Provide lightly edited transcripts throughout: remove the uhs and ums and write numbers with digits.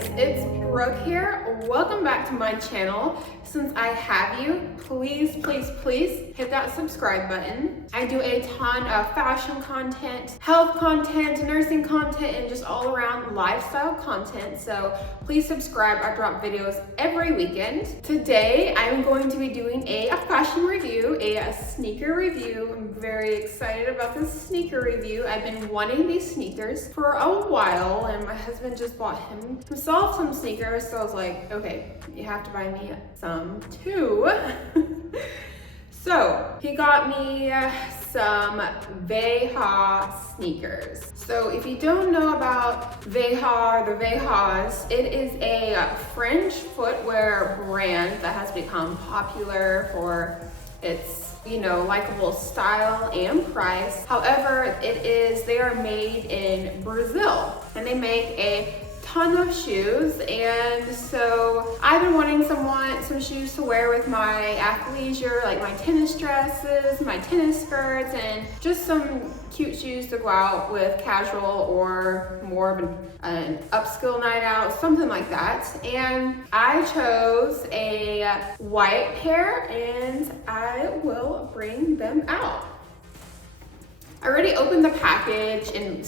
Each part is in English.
guys, it's Brooke here. Welcome back to my channel. Since I have you, please hit that subscribe button. I do a ton of fashion content, health content, nursing content, and just all around lifestyle content. So please subscribe. I drop videos every weekend. Today, I'm going to be doing a fashion review, a sneaker review. I'm very excited about this sneaker review. I've been wanting these sneakers for a while, and my husband just bought himself some sneakers. So I was like, okay, you have to buy me some too. So he got me some Veja sneakers. So if you don't know about Veja or the Vejas, it is a French footwear brand that has become popular for its, likable style and price. However, they are made in Brazil, and they make a ton of shoes, and so I've been wanting some shoes to wear with my athleisure, like my tennis dresses, my tennis skirts, and just some cute shoes to go out with casual or more of an upscale night out, something like that. And I chose a white pair, and I will bring them out. I already opened the package and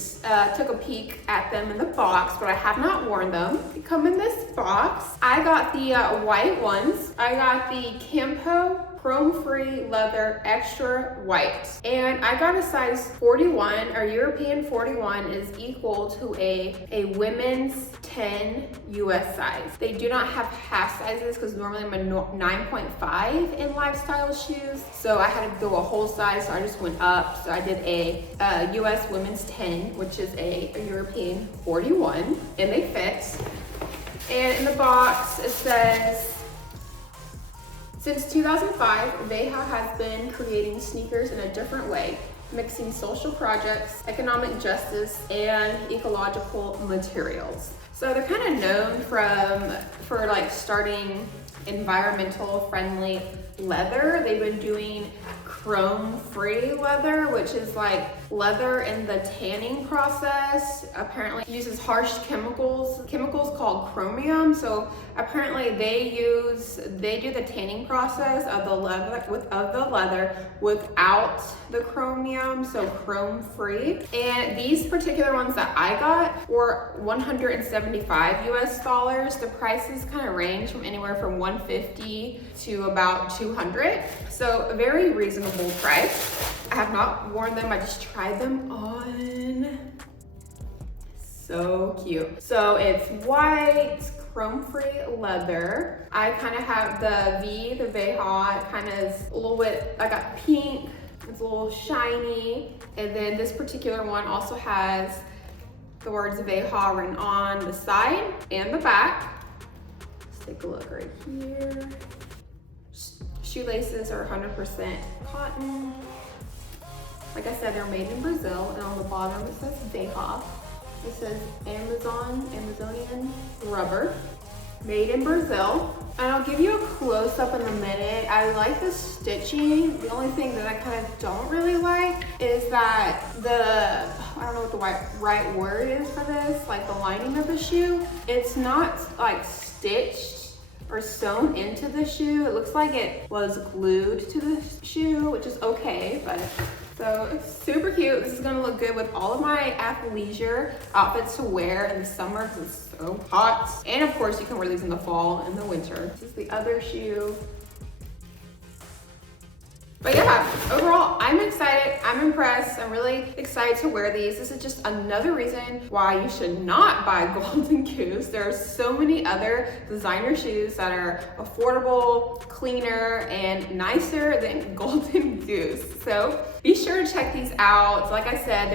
took a peek at them in the box, but I have not worn them. They come in this box. I got the white ones. I got the Campo chrome-free leather extra white, and I got a size 41. Our European 41 is equal to a women's 10 US size. They do not have half sizes because normally I'm a 9.5 in lifestyle shoes, so I had to go a whole size, so I just went up. So I did a US women's 10, which is a European 41, and they fit. And in the box it says, since 2005, Veja has been creating sneakers in a different way, mixing social projects, economic justice, and ecological materials. So they're kind of known for like starting environmental friendly leather. They've been doing chrome-free leather, which is like leather in the tanning process. Apparently uses harsh chemicals called chromium. So apparently they do the tanning process of the leather without the chromium, so chrome-free. And these particular ones that I got were $175 US. The prices kind of range from anywhere from $150 to about $200. So a very reasonable price. I have not worn them, I just tried them on. So cute. So it's white, chrome-free leather. I kind of have the Veja, it kind of is a little bit, I got pink, it's a little shiny. And then this particular one also has the words Veja written on the side and the back. Let's take a look right here. Shoelaces are 100% cotton. Like I said, they're made in Brazil, and on the bottom it says Veja. It says Amazonian rubber, made in Brazil. And I'll give you a close-up in a minute. I like the stitching. The only thing that I kind of don't really like is that I don't know what the right word is for this, like the lining of the shoe, it's not like stitched or sewn into the shoe. It looks like it was glued to the shoe, which is okay, but so it's super cute. This is gonna look good with all of my athleisure outfits to wear in the summer because it's so hot. And of course you can wear these in the fall and the winter. This is the other shoe. But yeah, overall, I'm excited, I'm impressed, I'm really excited to wear these. This is just another reason why you should not buy Golden Goose. There are so many other designer shoes that are affordable, cleaner, and nicer than Golden Goose. So be sure to check these out. Like I said,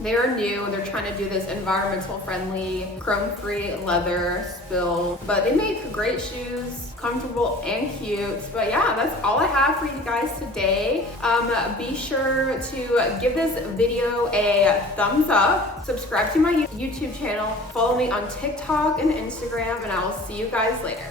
they're new. They're trying to do this environmental friendly, chrome-free leather spill, but they make great shoes, comfortable and cute. But yeah, that's all I have for you guys today. Be sure to give this video a thumbs up, subscribe to my YouTube channel, follow me on TikTok and Instagram, and I will see you guys later.